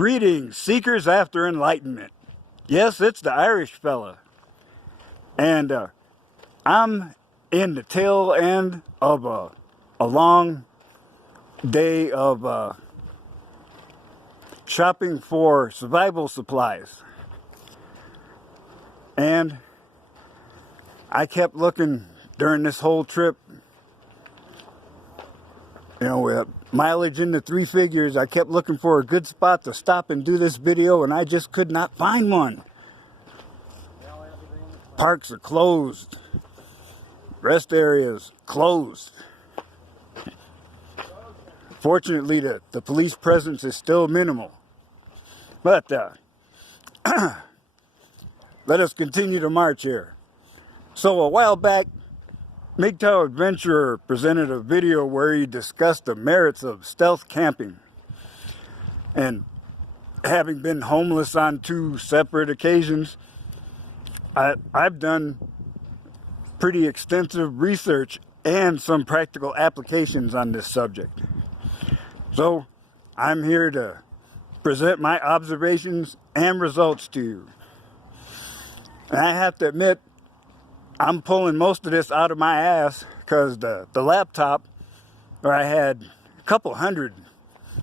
Greetings, seekers after enlightenment. Yes, it's the Irish fella. And I'm in the tail end of a long day of shopping for survival supplies. And I kept looking during this whole trip, with mileage in the 3 figures. I kept looking for a good spot to stop and do this video, and I just could not find one. Parks are closed. Rest areas closed. Fortunately, the police presence is still minimal. But let us continue to march here. So a while back, MGTOW Adventurer presented a video where he discussed the merits of stealth camping. And having been homeless on 2 separate occasions, I've done pretty extensive research and some practical applications on this subject. So I'm here to present my observations and results to you. And I have to admit, I'm pulling most of this out of my ass because the laptop, where I had a couple hundred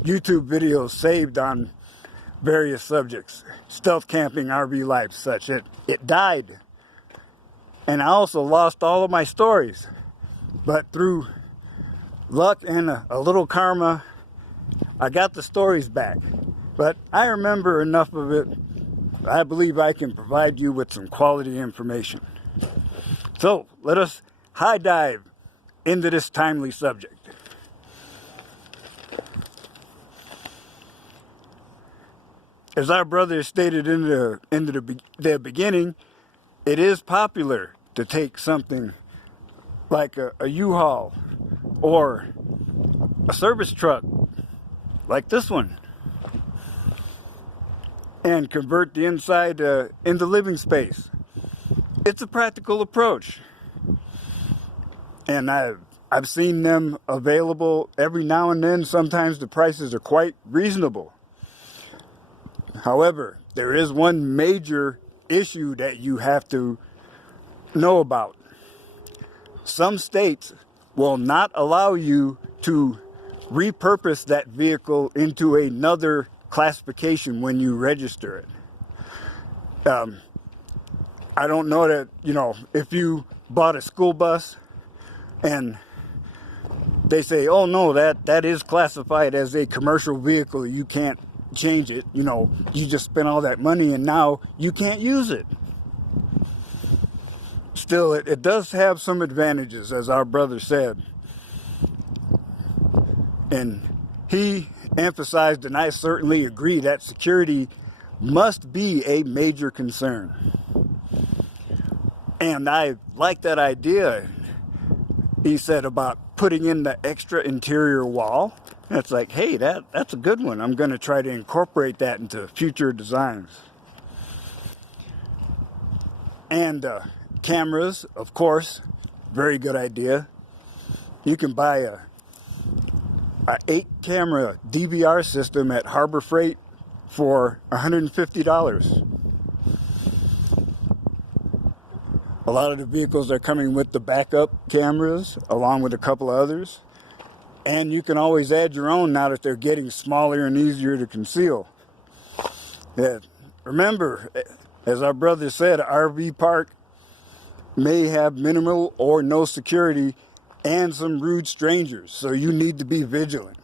YouTube videos saved on various subjects, stealth camping, RV life, such, it died. And I also lost all of my stories. But through luck and a little karma, I got the stories back. But I remember enough of it. I believe I can provide you with some quality information. So let us high dive into this timely subject. As our brother stated in the beginning, it is popular to take something like a U-Haul or a service truck like this one and convert the inside into living space. It's a practical approach, and I've seen them available every now and then. Sometimes the prices are quite reasonable. However, there is one major issue that you have to know about. Some states will not allow you to repurpose that vehicle into another classification when you register it. I don't know that, if you bought a school bus and they say, oh no, that is classified as a commercial vehicle, you can't change it, you just spent all that money and now you can't use it. Still, it does have some advantages, as our brother said. And he emphasized, and I certainly agree, that security must be a major concern. And I like that idea, he said, about putting in the extra interior wall. It's like, hey, that's a good one. I'm going to try to incorporate that into future designs. And cameras, of course, very good idea. You can buy a 8-camera DVR system at Harbor Freight for $150. A lot of the vehicles are coming with the backup cameras, along with a couple of others. And you can always add your own now that they're getting smaller and easier to conceal. Yeah. Remember, as our brother said, an RV park may have minimal or no security and some rude strangers, so you need to be vigilant.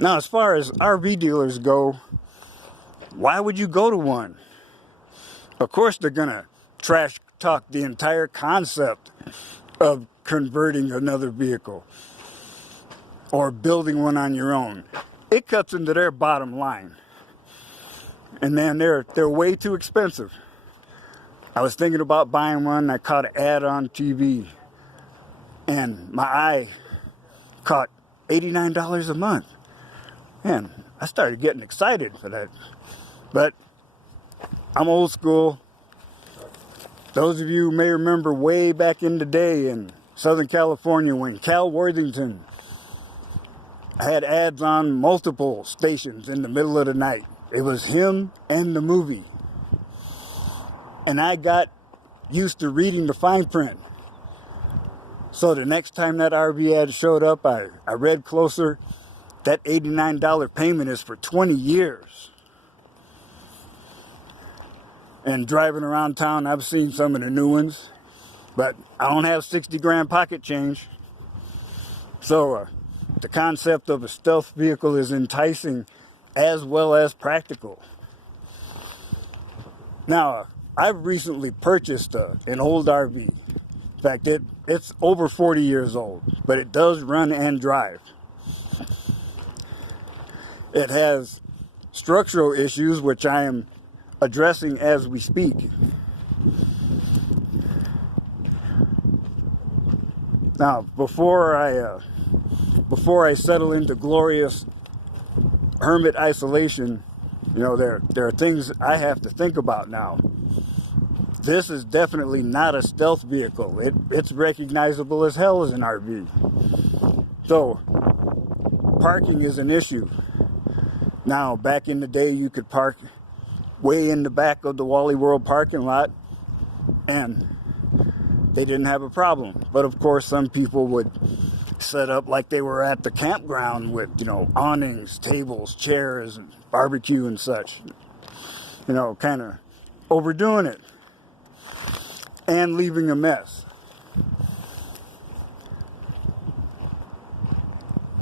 Now, as far as RV dealers go, why would you go to one? Of course, they're going to trash talk the entire concept of converting another vehicle or building one on your own. It cuts into their bottom line. And then they're way too expensive. I was thinking about buying one. I caught an ad on TV, and my eye caught $89 a month. And I started getting excited for that. But I'm old school. Those of you who may remember way back in the day in Southern California when Cal Worthington had ads on multiple stations in the middle of the night. It was him and the movie. And I got used to reading the fine print. So the next time that RV ad showed up, I read closer. That $89 payment is for 20 years. And driving around town, I've seen some of the new ones, but I don't have 60 grand pocket change. So the concept of a stealth vehicle is enticing as well as practical. Now, I've recently purchased an old RV. In fact, it's over 40 years old, but it does run and drive. It has structural issues, which I am addressing as we speak. Now, before I settle into glorious hermit isolation, you know, there are things I have to think about now. This is definitely not a stealth vehicle. It's recognizable as hell as an RV. So, parking is an issue. Now, back in the day, you could park way in the back of the Wally World parking lot, and they didn't have a problem. But of course, some people would set up like they were at the campground with, you know, awnings, tables, chairs, and barbecue and such. You know, kind of overdoing it and leaving a mess.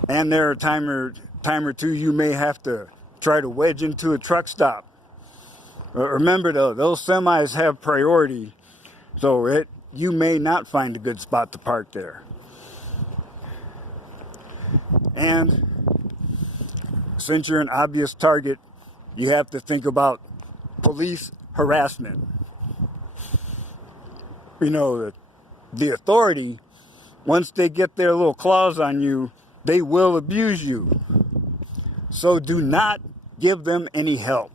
And there are time or two you may have to try to wedge into a truck stop. Remember though, those semis have priority, so you may not find a good spot to park there. And since you're an obvious target, you have to think about police harassment. You know, the authority, once they get their little claws on you, they will abuse you. So do not give them any help.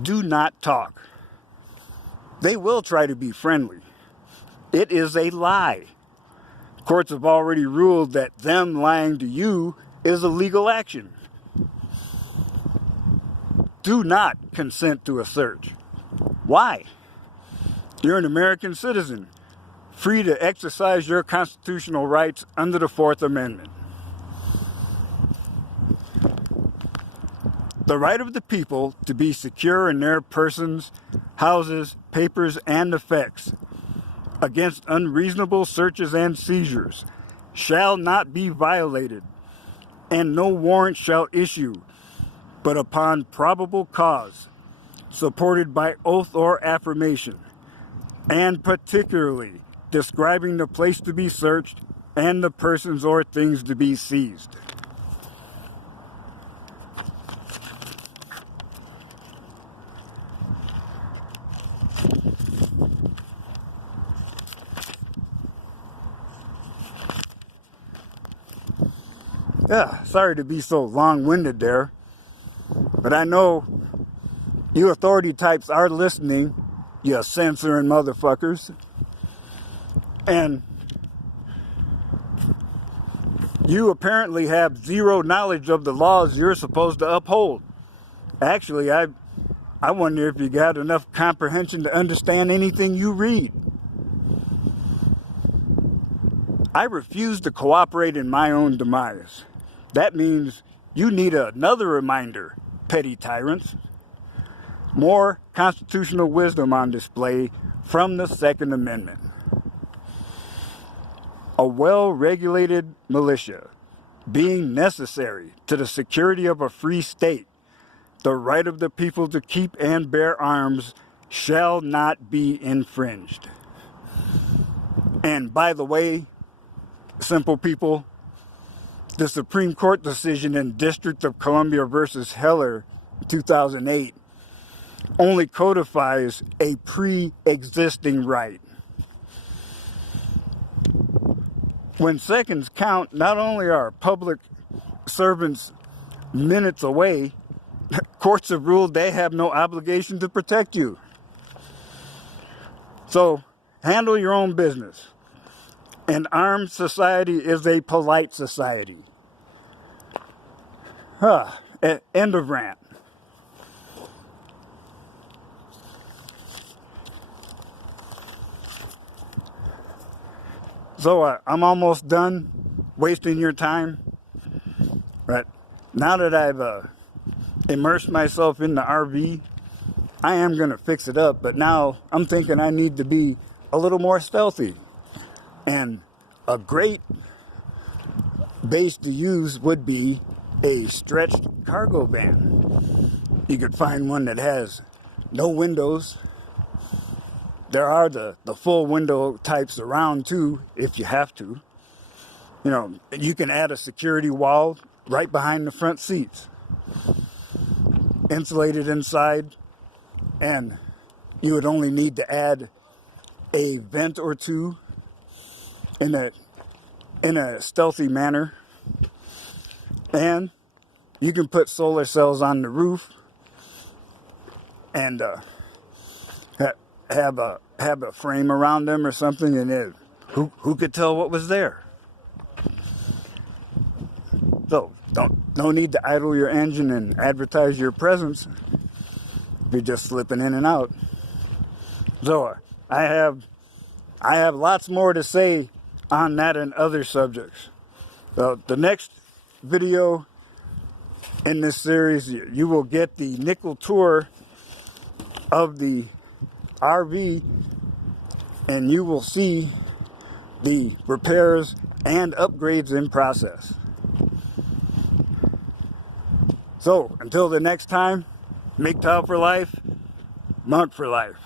Do not talk. They will try to be friendly. It is a lie. Courts have already ruled that them lying to you is a legal action. Do not consent to a search. Why? You're an American citizen, free to exercise your constitutional rights under the Fourth Amendment. The right of the people to be secure in their persons, houses, papers, and effects against unreasonable searches and seizures shall not be violated, and no warrant shall issue but upon probable cause, supported by oath or affirmation, and particularly describing the place to be searched and the persons or things to be seized. Yeah, sorry to be so long-winded there, but I know you authority types are listening, you censoring motherfuckers, and you apparently have zero knowledge of the laws you're supposed to uphold. Actually, I wonder if you got enough comprehension to understand anything you read. I refuse to cooperate in my own demise. That means you need another reminder, petty tyrants. More constitutional wisdom on display from the Second Amendment. A well-regulated militia being necessary to the security of a free state, the right of the people to keep and bear arms shall not be infringed. And by the way, simple people, the Supreme Court decision in District of Columbia versus Heller, 2008, only codifies a pre-existing right. When seconds count, not only are public servants minutes away, courts have ruled they have no obligation to protect you. So, handle your own business. An armed society is a polite society. End of rant. So I'm almost done wasting your time. But now that I've immersed myself in the RV, I am going to fix it up. But now I'm thinking I need to be a little more stealthy. And a great base to use would be a stretched cargo van. You could find one that has no windows. There are the full window types around too, if you have to. You know, you can add a security wall right behind the front seats. Insulated inside, and you would only need to add a vent or two in a stealthy manner. And you can put solar cells on the roof and have a frame around them or something, and who could tell what was there? So no need to idle your engine and advertise your presence. You're just slipping in and out. So I have lots more to say on that and other subjects. So the next video in this series, you will get the nickel tour of the RV, and you will see the repairs and upgrades in process. So until the next time, MGTOW for life, Monk for life.